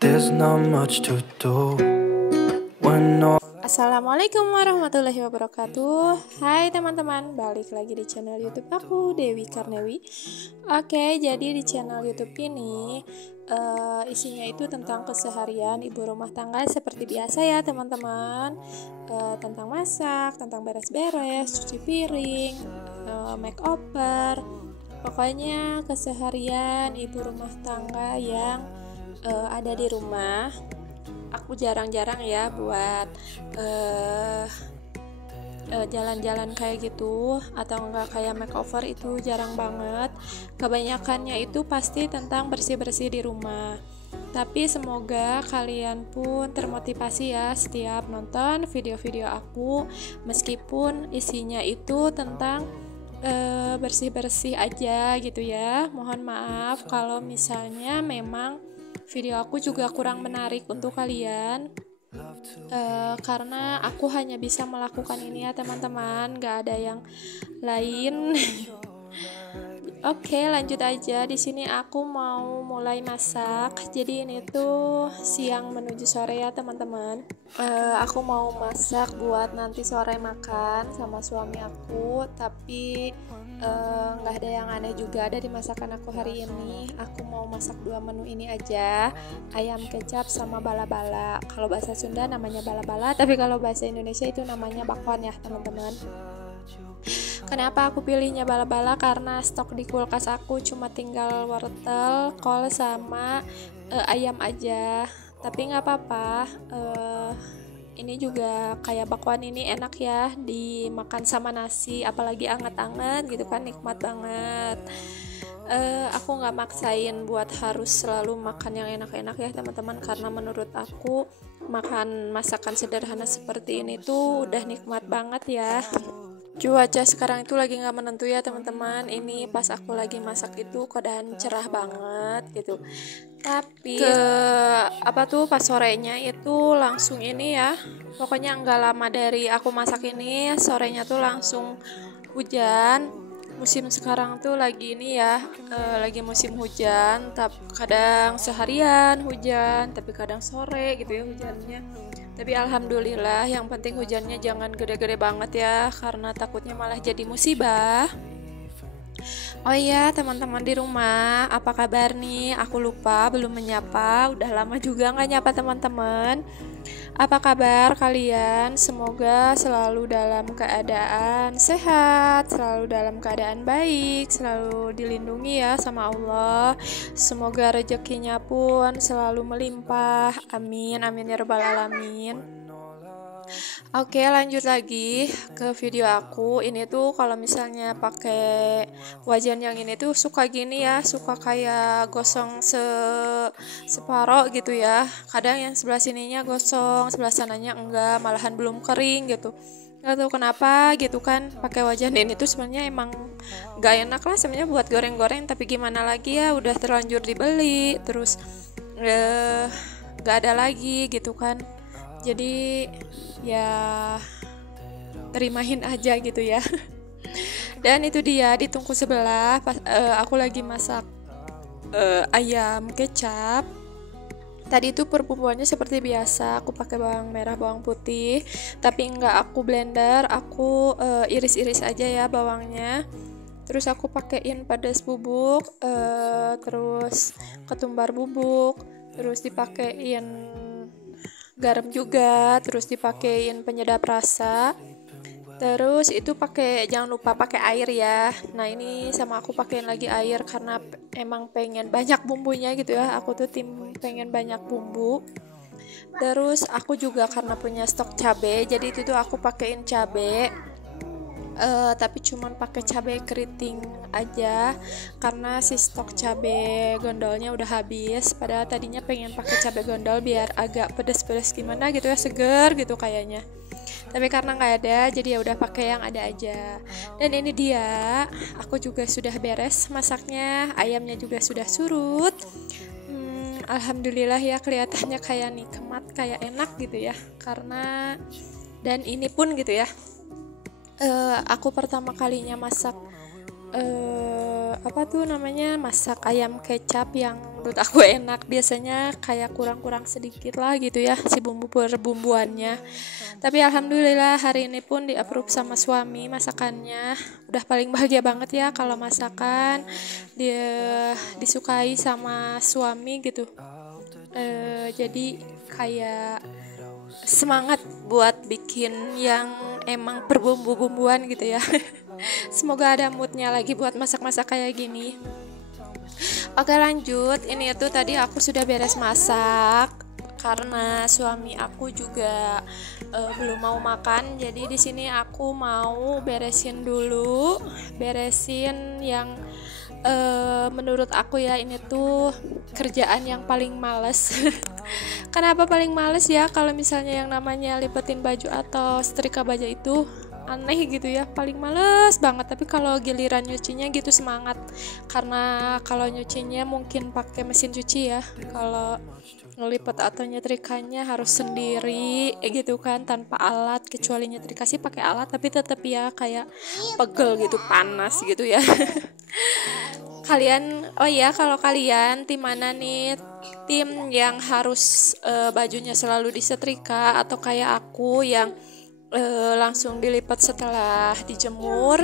There's not much to do when all Assalamualaikum warahmatullahi wabarakatuh. Hai teman-teman, balik lagi di channel YouTube aku, Dewi Karnewi. Oke, jadi di channel YouTube ini isinya itu tentang keseharian ibu rumah tangga seperti biasa ya teman-teman. Tentang masak, tentang beres-beres, cuci piring, makeover. Pokoknya keseharian ibu rumah tangga yang ada di rumah. Aku jarang-jarang ya buat jalan-jalan kayak gitu, atau enggak kayak makeover, itu jarang banget. Kebanyakannya itu pasti tentang bersih-bersih di rumah. Tapi semoga kalian pun termotivasi ya setiap nonton video-video aku, meskipun isinya itu tentang bersih-bersih aja gitu ya. Mohon maaf kalau misalnya memang video aku juga kurang menarik untuk kalian, karena aku hanya bisa melakukan ini ya teman-teman, gak ada yang lain. Oke, lanjut aja. Di sini aku mau mulai masak. Jadi ini tuh siang menuju sore ya teman-teman. Aku mau masak buat nanti sore makan sama suami aku. Tapi nggak ada yang aneh juga dari masakan aku hari ini. Aku mau masak 2 menu ini aja, ayam kecap sama bala-bala. Kalau bahasa Sunda namanya bala-bala, tapi kalau bahasa Indonesia itu namanya bakwan ya teman-teman. Kenapa aku pilihnya bala-bala? Karena stok di kulkas aku cuma tinggal wortel, kol, sama ayam aja. Tapi nggak apa-apa. Ini juga kayak bakwan ini enak ya dimakan sama nasi, apalagi anget-anget gitu kan, nikmat banget. Aku nggak maksain buat harus selalu makan yang enak-enak ya teman-teman, karena menurut aku makan masakan sederhana seperti ini tuh udah nikmat banget ya. Cuaca sekarang itu lagi nggak menentu ya teman-teman. Ini pas aku lagi masak itu keadaan cerah banget gitu. Tapi pas sorenya itu langsung ini ya. Pokoknya nggak lama dari aku masak ini, sorenya tuh langsung hujan. Musim sekarang tuh lagi ini ya, lagi musim hujan. Kadang seharian hujan, tapi kadang sore gitu ya hujannya. Tapi alhamdulillah, yang penting hujannya jangan gede-gede banget ya, karena takutnya malah jadi musibah. Oh iya teman-teman di rumah, apa kabar nih? Aku lupa belum menyapa, udah lama juga gak nyapa teman-teman. Apa kabar kalian? Semoga selalu dalam keadaan sehat, selalu dalam keadaan baik, selalu dilindungi ya sama Allah. Semoga rezekinya pun selalu melimpah. Amin, amin ya rabbal alamin. Oke, lanjut lagi ke video aku. Ini tuh kalau misalnya pakai wajan yang ini tuh suka gini ya, suka kayak gosong separoh gitu ya. Kadang yang sebelah sininya gosong, sebelah sananya enggak, malahan belum kering gitu. Gak tahu kenapa gitu kan. Pakai wajan ini tuh sebenarnya emang gak enak lah sebenarnya buat goreng-goreng, tapi gimana lagi ya, udah terlanjur dibeli, terus gak ada lagi gitu kan. Jadi ya terimain aja gitu ya. Dan itu dia di tungku sebelah aku lagi masak ayam kecap. Tadi itu perbumbuannya seperti biasa, aku pakai bawang merah, bawang putih, tapi enggak aku blender, aku iris-iris aja ya bawangnya. Terus aku pakein pedas bubuk, terus ketumbar bubuk, terus dipakein garam juga, terus dipakein penyedap rasa. Terus itu jangan lupa pakai air ya. Nah ini sama aku pakein lagi air karena emang pengen banyak bumbunya gitu ya. Aku tuh tim pengen banyak bumbu. Terus aku juga karena punya stok cabai, jadi itu tuh aku pakein cabai. Tapi cuman pakai cabai keriting aja karena si stok cabai gondolnya udah habis. Padahal tadinya pengen pakai cabai gondol biar agak pedas-pedas gimana gitu ya, seger gitu kayaknya. Tapi karena nggak ada, jadi ya udah pakai yang ada aja. Dan ini dia, aku juga sudah beres masaknya, ayamnya juga sudah surut. Alhamdulillah ya, kelihatannya kayak nikmat, kayak enak gitu ya. Karena dan ini pun gitu ya. Aku pertama kalinya masak masak ayam kecap yang menurut aku enak. Biasanya kayak kurang-kurang sedikit lah gitu ya si bumbuannya. Tapi alhamdulillah hari ini pun di-approve sama suami masakannya. Udah paling bahagia banget ya kalau masakan dia disukai sama suami gitu. Jadi kayak semangat buat bikin yang emang berbumbu-bumbuan gitu ya. Semoga ada moodnya lagi buat masak-masak kayak gini. Oke lanjut, ini tuh tadi aku sudah beres masak karena suami aku juga belum mau makan. Jadi di sini aku mau beresin yang menurut aku ya ini tuh kerjaan yang paling males. Kenapa paling males ya? Kalau misalnya yang namanya lipetin baju atau setrika baju itu aneh gitu ya, paling males banget. Tapi kalau giliran nyucinya gitu semangat, karena kalau nyucinya mungkin pakai mesin cuci ya. Kalau ngelipet atau nyetrikanya harus sendiri gitu kan, tanpa alat. Kecuali nyetrika sih pakai alat, tapi tetap ya kayak pegel gitu, panas gitu ya. Kalau kalian tim mana nih? Tim yang harus bajunya selalu disetrika atau kayak aku yang langsung dilipat setelah dijemur?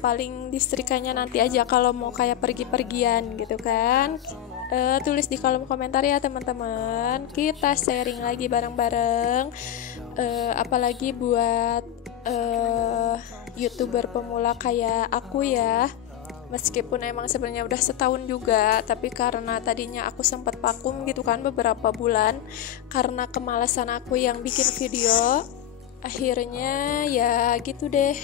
Paling disetrikanya nanti aja kalau mau kayak pergi-pergian gitu kan. Tulis di kolom komentar ya teman-teman. Kita sharing lagi bareng-bareng. Apalagi buat YouTuber pemula kayak aku ya. Meskipun emang sebenarnya udah setahun juga, tapi karena tadinya aku sempat vakum gitu kan beberapa bulan karena kemalasan aku yang bikin video, akhirnya ya gitu deh.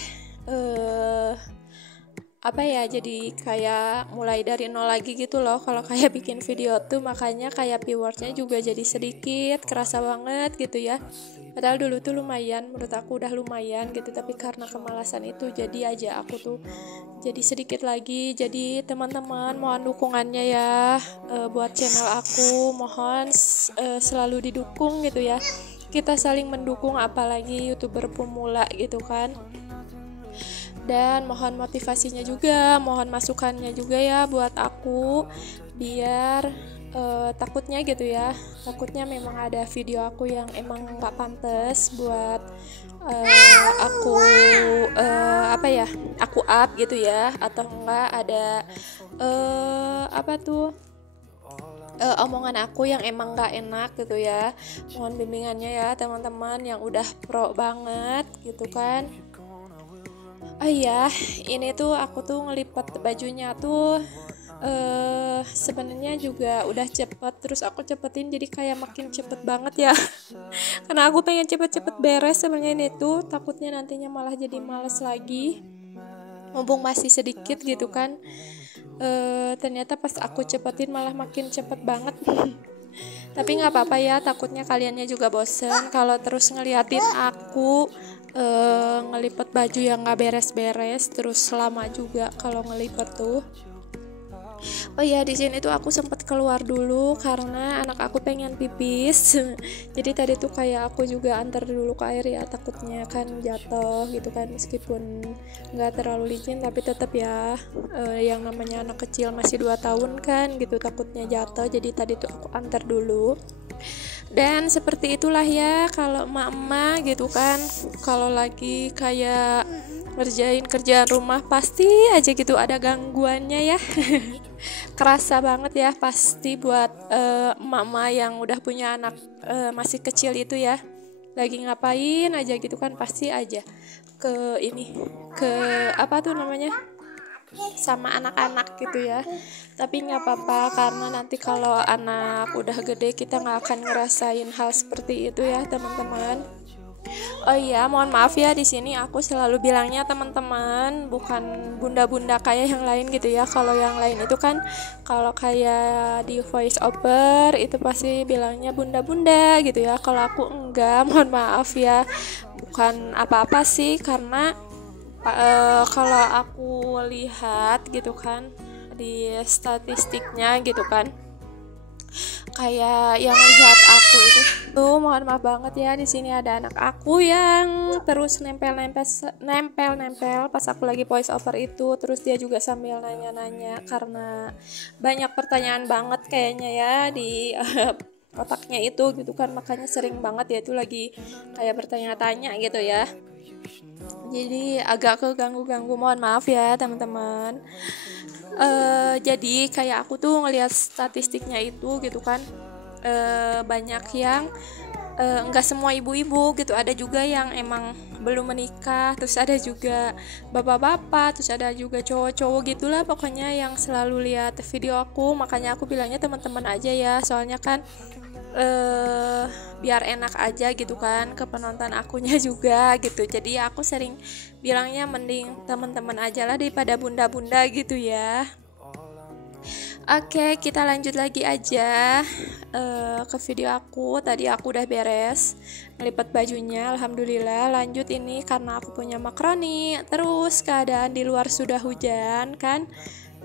Jadi kayak mulai dari nol lagi gitu loh kalau kayak bikin video tuh. Makanya kayak viewersnya juga jadi sedikit, kerasa banget gitu ya. Padahal dulu tuh lumayan, menurut aku udah lumayan gitu, tapi karena kemalasan itu jadi aja aku tuh jadi sedikit lagi. Jadi teman-teman mohon dukungannya ya buat channel aku, mohon selalu didukung gitu ya. Kita saling mendukung, apalagi YouTuber pemula gitu kan. Dan mohon motivasinya juga, mohon masukannya juga ya buat aku, biar takutnya memang ada video aku yang emang gak pantas buat aku aku up gitu ya, atau enggak ada omongan aku yang emang gak enak gitu ya. Mohon bimbingannya ya teman-teman yang udah pro banget gitu kan. Ini tuh aku tuh ngelipet bajunya tuh sebenarnya juga udah cepet, terus aku cepetin jadi kayak makin cepet banget ya. Karena aku pengen cepet-cepet beres sebenarnya. Ini tuh takutnya nantinya malah jadi males lagi, mumpung masih sedikit gitu kan. Ternyata pas aku cepetin malah makin cepet banget. Tapi nggak apa-apa ya, takutnya kaliannya juga bosen kalau terus ngeliatin aku ngelipet baju yang nggak beres-beres terus lama juga kalau ngelipet tuh. Di sini tuh aku sempat keluar dulu karena anak aku pengen pipis. Jadi tadi tuh kayak aku juga antar dulu ke air ya, takutnya kan jatuh gitu kan. Meskipun nggak terlalu licin tapi tetap ya, yang namanya anak kecil masih 2 tahun kan gitu, takutnya jatuh. Jadi tadi tuh aku antar dulu. Dan seperti itulah ya kalau emak-emak gitu kan, kalau lagi kayak ngerjain kerjaan rumah pasti aja gitu ada gangguannya ya. Kerasa banget ya pasti buat emak-emak yang udah punya anak masih kecil itu ya. Lagi ngapain aja gitu kan pasti aja sama anak-anak gitu ya. Tapi nggak apa-apa karena nanti kalau anak udah gede kita nggak akan ngerasain hal seperti itu ya teman-teman. Mohon maaf ya, di sini aku selalu bilangnya teman-teman, bukan bunda-bunda kayak yang lain gitu ya. Kalau yang lain itu kan kalau kayak di voice over itu pasti bilangnya bunda-bunda gitu ya. Kalau aku enggak, mohon maaf ya. Bukan apa-apa sih, karena kalau aku lihat gitu kan di statistiknya gitu kan, kayak yang lihat aku itu tuh, mohon maaf banget ya, di sini ada anak aku yang terus nempel pas aku lagi voice over itu, terus dia juga sambil nanya-nanya karena banyak pertanyaan banget kayaknya ya di otaknya itu gitu kan, makanya sering banget dia tuh lagi kayak bertanya-tanya gitu ya. Jadi agak keganggu-ganggu, mohon maaf ya teman-teman. Jadi kayak aku tuh ngelihat statistiknya itu gitu kan, banyak yang enggak semua ibu-ibu gitu, ada juga yang emang belum menikah, terus ada juga bapak-bapak, terus ada juga cowok-cowok gitulah pokoknya yang selalu lihat video aku. Makanya aku bilangnya teman-teman aja ya, soalnya kan biar enak aja gitu kan ke penonton akunya juga gitu. Jadi aku sering bilangnya mending teman-teman aja lah daripada bunda-bunda gitu ya. Oke, kita lanjut lagi aja ke video aku. Tadi aku udah beres ngelipat bajunya, alhamdulillah. Lanjut ini karena aku punya makaroni. Terus keadaan di luar sudah hujan kan,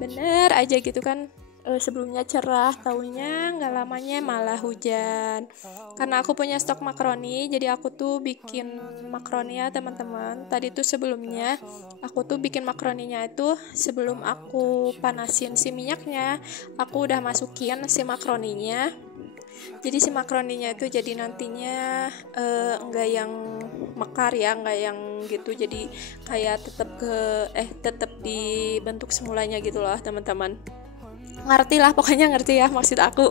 bener aja gitu kan. Sebelumnya cerah, taunya nggak lamanya malah hujan. Karena aku punya stok makaroni, jadi aku tuh bikin makaroni ya teman-teman. Tadi tuh sebelumnya aku tuh bikin makaroninya itu sebelum aku panasin si minyaknya, aku udah masukin si makaroninya. Jadi si makaroninya itu jadi nantinya enggak yang mekar ya, enggak yang gitu, jadi kayak tetap dibentuk semulanya gitu loh teman-teman. Ngerti lah, pokoknya ngerti ya maksud aku.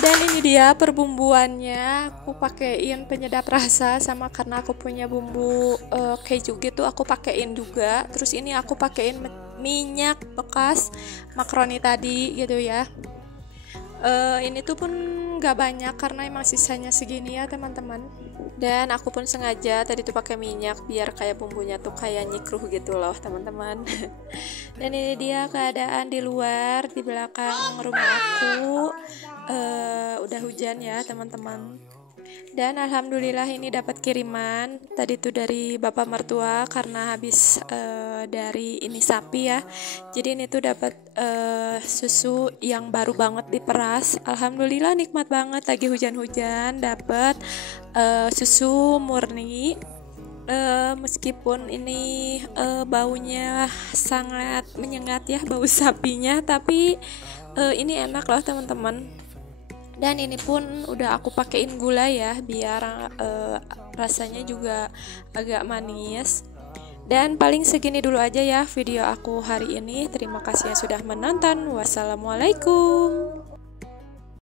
Dan ini dia perbumbuannya, aku pakein penyedap rasa, sama karena aku punya bumbu keju gitu aku pakein juga. Terus ini aku pakein minyak bekas makaroni tadi gitu ya. Ini tuh pun gak banyak karena emang sisanya segini ya teman-teman. Dan aku pun sengaja tadi tuh pakai minyak biar kayak bumbunya tuh kayak nyikruh gitu loh teman-teman. Dan ini dia keadaan di luar, di belakang rumah aku. Udah hujan ya teman-teman. Dan alhamdulillah ini dapat kiriman tadi tuh dari bapak mertua karena habis dari ini sapi ya. Jadi ini tuh dapat susu yang baru banget diperas. Alhamdulillah nikmat banget lagi hujan-hujan dapat susu murni. Meskipun ini baunya sangat menyengat ya, bau sapinya, tapi ini enak loh teman-teman. Dan ini pun udah aku pakein gula ya biar rasanya juga agak manis. Dan paling segini dulu aja ya video aku hari ini. Terima kasih yang sudah menonton. Wassalamualaikum.